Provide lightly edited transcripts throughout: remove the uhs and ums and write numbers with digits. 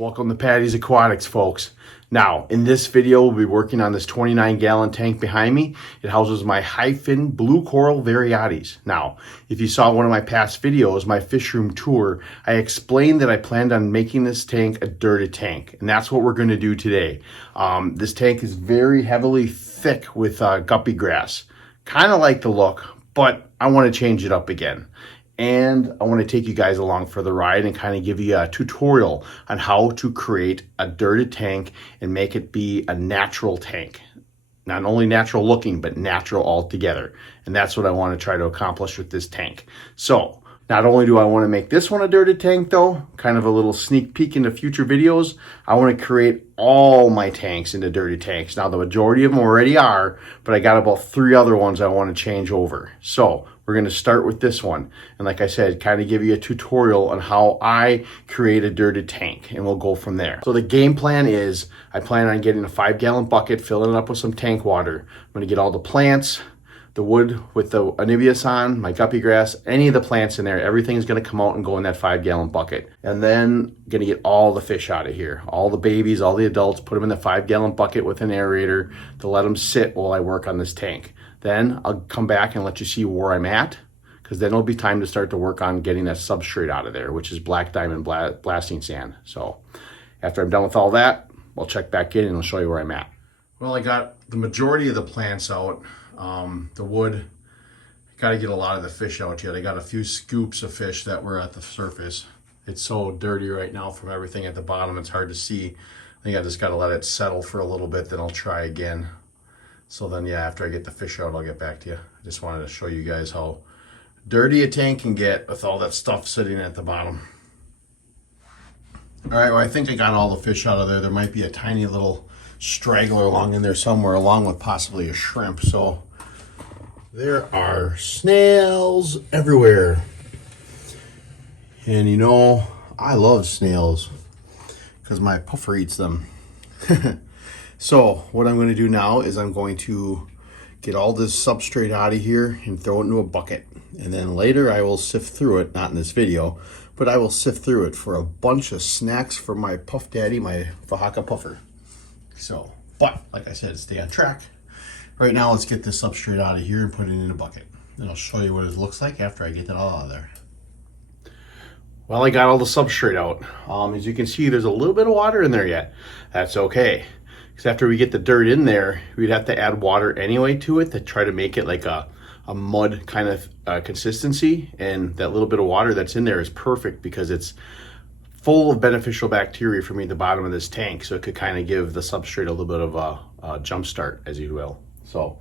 Welcome to Patty's Aquatics, folks. Now, in this video, we'll be working on this 29-gallon tank behind me. It houses my hyphen blue coral Variatus. Now, if you saw one of my past videos, my fish room tour, I explained that I planned on making this tank a dirted tank, and that's what we're going to do today. This tank is very heavily thick with guppy grass. Kind of like the look, but I want to change it up again. And I want to take you guys along for the ride and kind of give you a tutorial on how to create a dirted tank and make it be a natural tank. Not only natural looking, but natural altogether. And that's what I want to try to accomplish with this tank. So not only do I want to make this one a dirted tank though, kind of a little sneak peek into future videos, I want to create all my tanks into dirted tanks. Now the majority of them already are, but I got about 3 other ones I want to change over. So we're going to start with this one. And like I said, kind of give you a tutorial on how I create a dirted tank, and we'll go from there. So the game plan is I plan on getting a 5-gallon bucket, filling it up with some tank water. I'm going to get all the plants, the wood with the anibius on, my guppy grass, any of the plants in there, everything is going to come out and go in that 5-gallon bucket. And then going to get all the fish out of here, all the babies, all the adults, put them in the 5-gallon bucket with an aerator to let them sit while I work on this tank. Then I'll come back and let you see where I'm at, because then it'll be time to start to work on getting that substrate out of there, which is black diamond blasting sand. So after I'm done with all that, I'll check back in and I'll show you where I'm at. Well, I got the majority of the plants out. The wood, got to get a lot of the fish out yet. I got a few scoops of fish that were at the surface. It's so dirty right now from everything at the bottom, it's hard to see. I think I just got to let it settle for a little bit, then I'll try again. So then, yeah, after I get the fish out, I'll get back to you. I just wanted to show you guys how dirty a tank can get with all that stuff sitting at the bottom. All right, well, I think I got all the fish out of there. There might be a tiny little straggler along in there somewhere, along with possibly a shrimp. So there are snails everywhere. And you know, I love snails because my puffer eats them. So what I'm going to do now is I'm going to get all this substrate out of here and throw it into a bucket. And then later I will sift through it, not in this video, but I will sift through it for a bunch of snacks for my puff daddy, my Oaxaca puffer. So, but like I said, stay on track. Right now, let's get this substrate out of here and put it in a bucket. And I'll show you what it looks like after I get that all out of there. Well, I got all the substrate out. As you can see, there's a little bit of water in there yet. That's okay. Because after we get the dirt in there, we'd have to add water anyway to it to try to make it like a mud kind of consistency. And that little bit of water that's in there is perfect because it's full of beneficial bacteria for me at the bottom of this tank. So it could kind of give the substrate a little bit of a jump start, as you will. So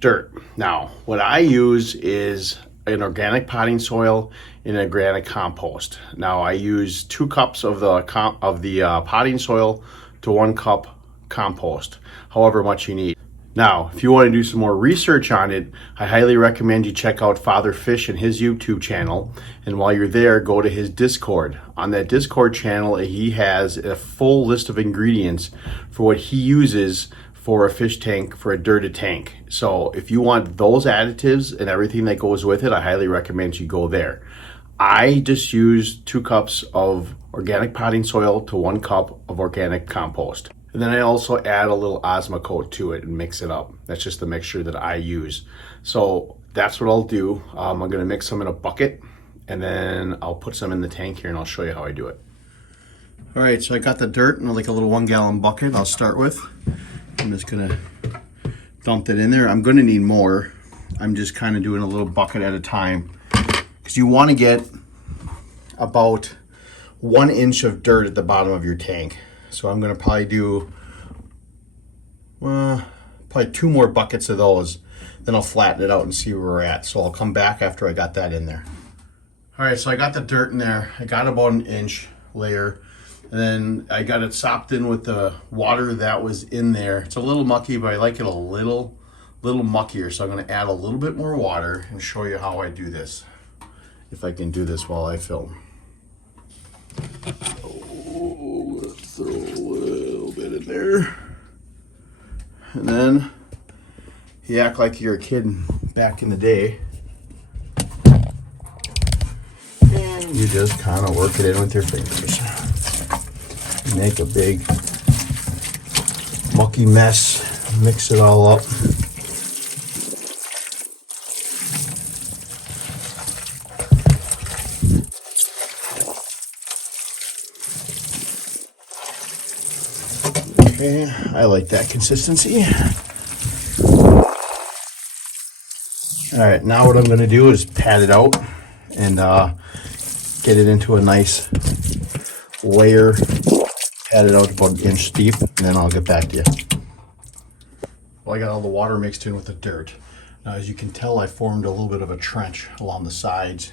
dirt. Now, what I use is an organic potting soil and an organic compost. Now, I use 2 cups of the potting soil to 1 cup compost, however much you need. Now, if you want to do some more research on it, I highly recommend you check out Father Fish and his YouTube channel. And while you're there, go to his Discord. On that Discord channel, he has a full list of ingredients for what he uses for a fish tank, for a dirted tank. So if you want those additives and everything that goes with it, I highly recommend you go there. I just use 2 cups of organic potting soil to 1 cup of organic compost. And then I also add a little Osmocote to it and mix it up. That's just the mixture that I use. So that's what I'll do. I'm going to mix some in a bucket, and then I'll put some in the tank here and I'll show you how I do it. All right, so I got the dirt in like a little 1-gallon bucket I'll start with. I'm just going to dump it in there. I'm going to need more. I'm just kind of doing a little bucket at a time because you want to get about 1 inch of dirt at the bottom of your tank. So I'm going to probably do probably 2 more buckets of those. Then I'll flatten it out and see where we're at. So I'll come back after I got that in there. All right, so I got the dirt in there. I got about 1 inch layer. And then I got it sopped in with the water that was in there. It's a little mucky, but I like it a little muckier. So I'm going to add a little bit more water and show you how I do this. If I can do this while I film. Throw a little bit in there. And then you act like you're a kid back in the day. And you just kind of work it in with your fingers. make a big mucky mess, mix it all up. Okay, I like that consistency. All right, now what I'm going to do is pat it out and get it into a nice layer. Pat it out about an inch deep, and then I'll get back to you. Well, I got all the water mixed in with the dirt. Now, as you can tell, I formed a little bit of a trench along the sides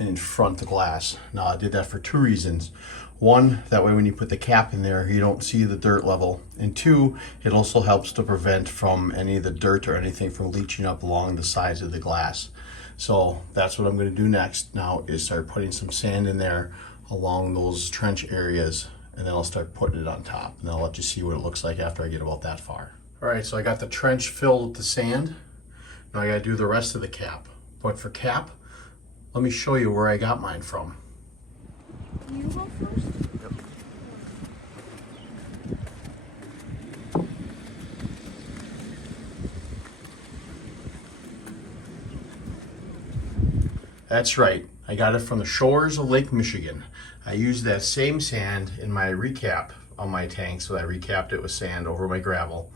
and in front of the glass. Now, I did that for two reasons. One, that way when you put the cap in there, you don't see the dirt level. And two, it also helps to prevent from any of the dirt or anything from leaching up along the sides of the glass. So that's what I'm going to do next now, is start putting some sand in there along those trench areas, and then I'll start putting it on top. And I'll let you see what it looks like after I get about that far. All right, so I got the trench filled with the sand. Now I got to do the rest of the cap. But for cap, let me show you where I got mine from. Can you go first? Yep. That's right. I got it from the shores of Lake Michigan. I used that same sand in my recap on my tank, so I recapped it with sand over my gravel.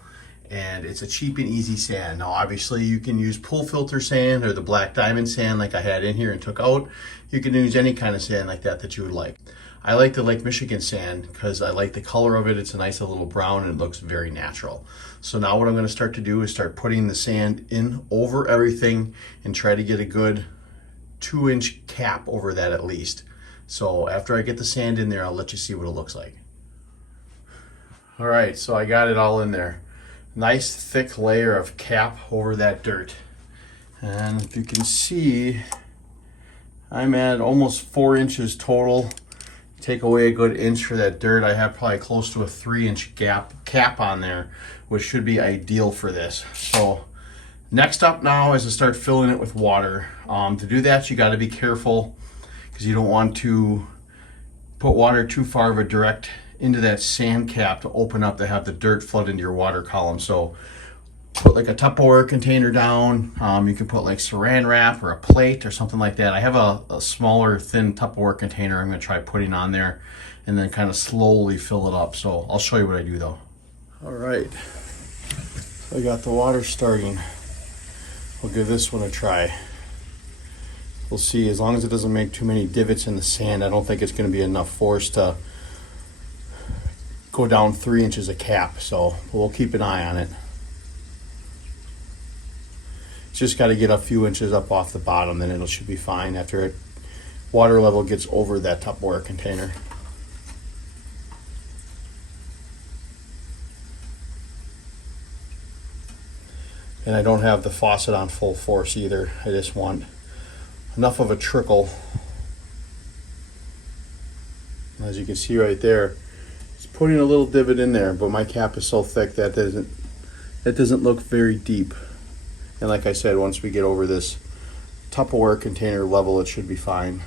And it's a cheap and easy sand. Now, obviously, you can use pool filter sand or the black diamond sand like I had in here and took out. You can use any kind of sand like that you would like. I like the Lake Michigan sand because I like the color of it. It's a nice little brown and it looks very natural. So now what I'm going to start to do is start putting the sand in over everything and try to get a good 2-inch cap over that at least. So after I get the sand in there, I'll let you see what it looks like. All right, so I got it all in there. Nice thick layer of cap over that dirt. And if you can see, I'm at almost 4 inches total. Take away a good inch for that dirt, I have probably close to a 3-inch cap on there, which should be ideal for this. So next up now is to start filling it with water. To do that, you got to be careful because you don't want to put water too far of a direct into that sand cap to open up to have the dirt flood into your water column. So put like a Tupperware container down. You can put like saran wrap or a plate or something like that. I have a smaller thin Tupperware container I'm going to try putting on there and then kind of slowly fill it up. So I'll show you what I do though. All right, so I got the water starting. We'll give this one a try. We'll see, as long as it doesn't make too many divots in the sand, I don't think it's going to be enough force to go down 3 inches of cap. So we'll keep an eye on it. Just got to get a few inches up off the bottom, then it should be fine after water level gets over that Tupperware container. And I don't have the faucet on full force either. I just want enough of a trickle. As you can see right there, it's putting a little divot in there, but my cap is so thick that doesn't look very deep. And like I said, once we get over this Tupperware container level, it should be fine.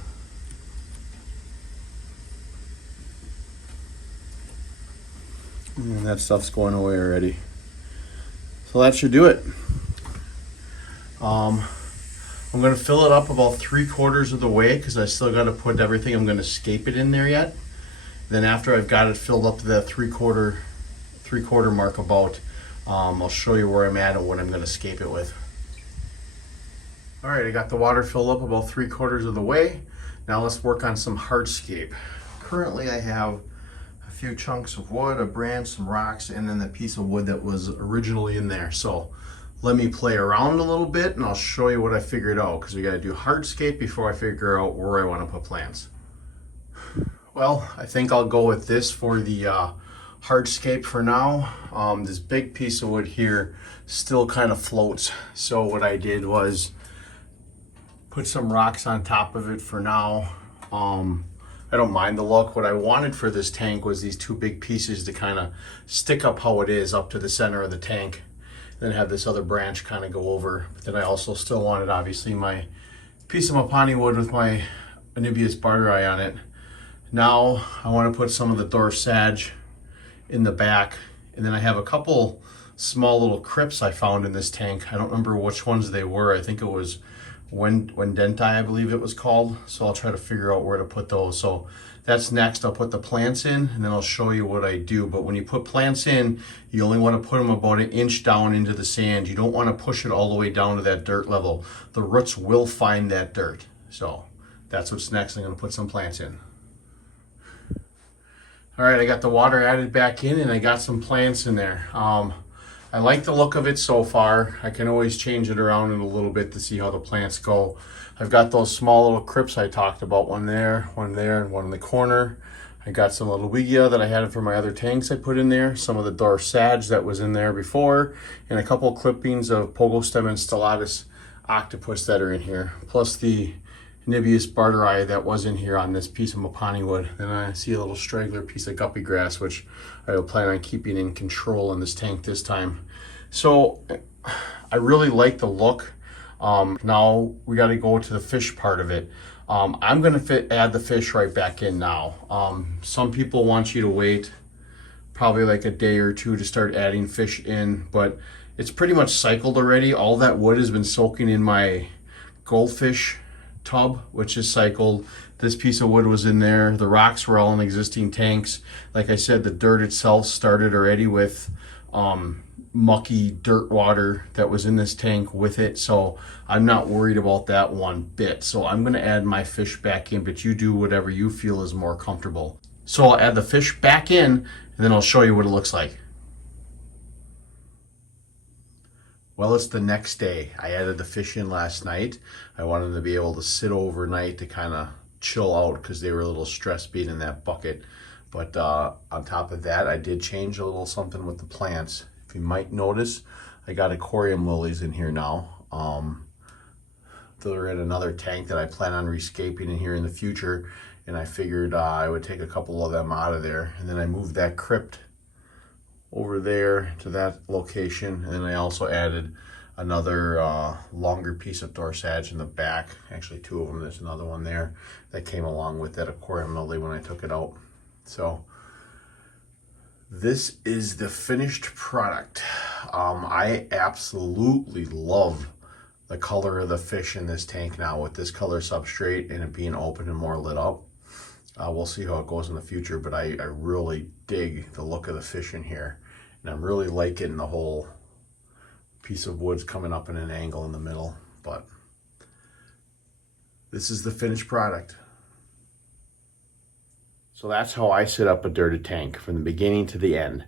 And that stuff's going away already. So that should do it. I'm going to fill it up about 3/4 of the way because I still got to put everything. I'm going to scape it in there yet. Then after I've got it filled up to that three quarter mark about, I'll show you where I'm at and what I'm going to scape it with. All right, I got the water filled up about 3/4 of the way. Now let's work on some hardscape. Currently I have a few chunks of wood, a branch, some rocks, and then the piece of wood that was originally in there. So let me play around a little bit and I'll show you what I figured out, because we got to do hardscape before I figure out where I want to put plants. Well, I think I'll go with this for the hardscape for now. This big piece of wood here still kind of floats. So what I did was put some rocks on top of it for now. I don't mind the look. What I wanted for this tank was these two big pieces to kind of stick up how it is up to the center of the tank. Then have this other branch kind of go over. But then I also still wanted, obviously, my piece of Mapani wood with my Anibius barteri on it. Now I want to put some of the dorsage in the back, and then I have a couple small little crypts I found in this tank. I don't remember which ones they were. I think it was Wendenti, I believe it was called. So I'll try to figure out where to put those. So that's next. I'll put the plants in, and then I'll show you what I do. But when you put plants in, you only want to put them about an inch down into the sand. You don't want to push it all the way down to that dirt level. The roots will find that dirt. So that's what's next. I'm going to put some plants in. All right, I got the water added back in, and I got some plants in there. I like the look of it so far. I can always change it around in a little bit to see how the plants go. I've got those small little crypts I talked about, one there, and one in the corner. I got some little wigia that I had for my other tanks I put in there, some of the dorsage that was in there before, and a couple clippings of Pogostem and Stellatus octopus that are in here, plus the Nibius barteri that was in here on this piece of Mapani wood. Then I see a little straggler piece of guppy grass, which I will plan on keeping in control in this tank this time. So I really like the look. Now we got to go to the fish part of it. I'm going to add the fish right back in now. Some people want you to wait probably like a day or two to start adding fish in, but it's pretty much cycled already. All that wood has been soaking in my goldfish tub, which is cycled. This piece of wood was in there. The rocks were all in existing tanks. Like I said, the dirt itself started already with mucky dirt water that was in this tank with it, so I'm not worried about that one bit. So I'm going to add my fish back in, but you do whatever you feel is more comfortable. So I'll add the fish back in, and then I'll show you what it looks like. Well, it's the next day. I added the fish in last night. I wanted them to be able to sit overnight to kind of chill out because they were a little stressed being in that bucket. But on top of that, I did change a little something with the plants. If you might notice, I got aquarium lilies in here now. They're in another tank that I plan on rescaping in here in the future, and I figured I would take a couple of them out of there. And then I moved that crypt over there to that location, and then I also added another longer piece of dorsage in the back. Actually, two of them. There's another one there that came along with that aquarium lily when I took it out. So this is the finished product. I absolutely love the color of the fish in this tank now with this color substrate and it being open and more lit up. We'll see how it goes in the future, but I really dig the look of the fish in here. And I'm really liking the whole piece of wood's coming up in an angle in the middle. But this is the finished product. So that's how I set up a dirted tank from the beginning to the end.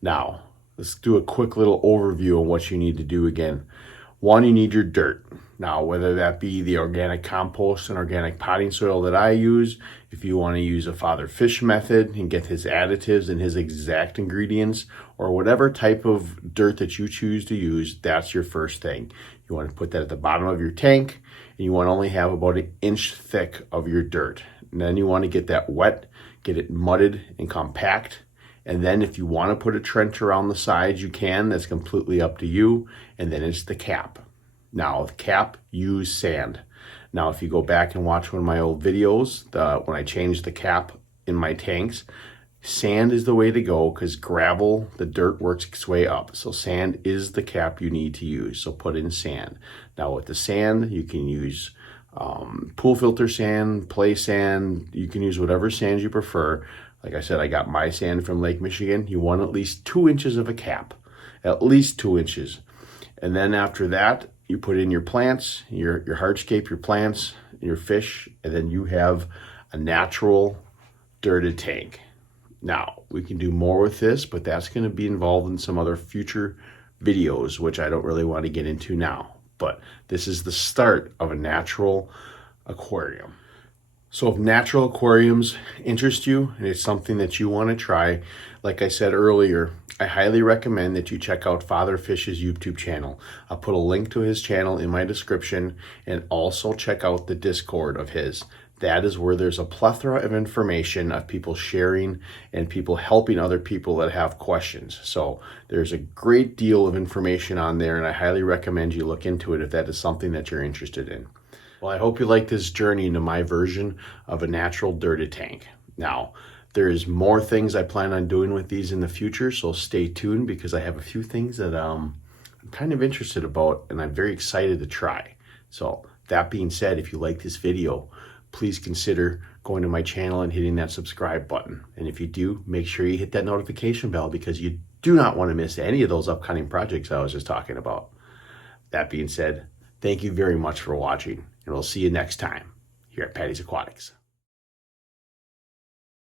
Now, let's do a quick little overview of what you need to do again. One, you need your dirt. Now, whether that be the organic compost and organic potting soil that I use, if you want to use a father fish method and get his additives and his exact ingredients, or whatever type of dirt that you choose to use, that's your first thing. You want to put that at the bottom of your tank, and you want to only have about an inch thick of your dirt. And then you want to get that wet, get it mudded and compact. And then if you want to put a trench around the sides, you can. That's completely up to you. And then it's the cap. Now, the cap, use sand. Now, if you go back and watch one of my old videos, when I changed the cap in my tanks, sand is the way to go because gravel, the dirt works its way up. So sand is the cap you need to use. So put in sand. Now, with the sand, you can use pool filter sand, play sand. You can use whatever sand you prefer. Like I said, I got my sand from Lake Michigan. You want at least 2 inches of a cap, at least 2 inches. And then after that, you put in your plants, your hardscape, your plants, your fish, and then you have a natural dirted tank. Now, we can do more with this, but that's going to be involved in some other future videos, which I don't really want to get into now. But this is the start of a natural aquarium. So if natural aquariums interest you and it's something that you want to try, like I said earlier, I highly recommend that you check out Father Fish's YouTube channel. I'll put a link to his channel in my description, and also check out the Discord of his. That is where there's a plethora of information of people sharing and people helping other people that have questions. So there's a great deal of information on there, and I highly recommend you look into it if that is something that you're interested in. Well, I hope you like this journey into my version of a natural dirted tank. Now, there's more things I plan on doing with these in the future, so stay tuned because I have a few things that I'm kind of interested about and I'm very excited to try. So that being said, if you like this video, please consider going to my channel and hitting that subscribe button. And if you do, make sure you hit that notification bell because you do not want to miss any of those upcoming projects I was just talking about. That being said, thank you very much for watching, and we'll see you next time here at Patty's Aquatics.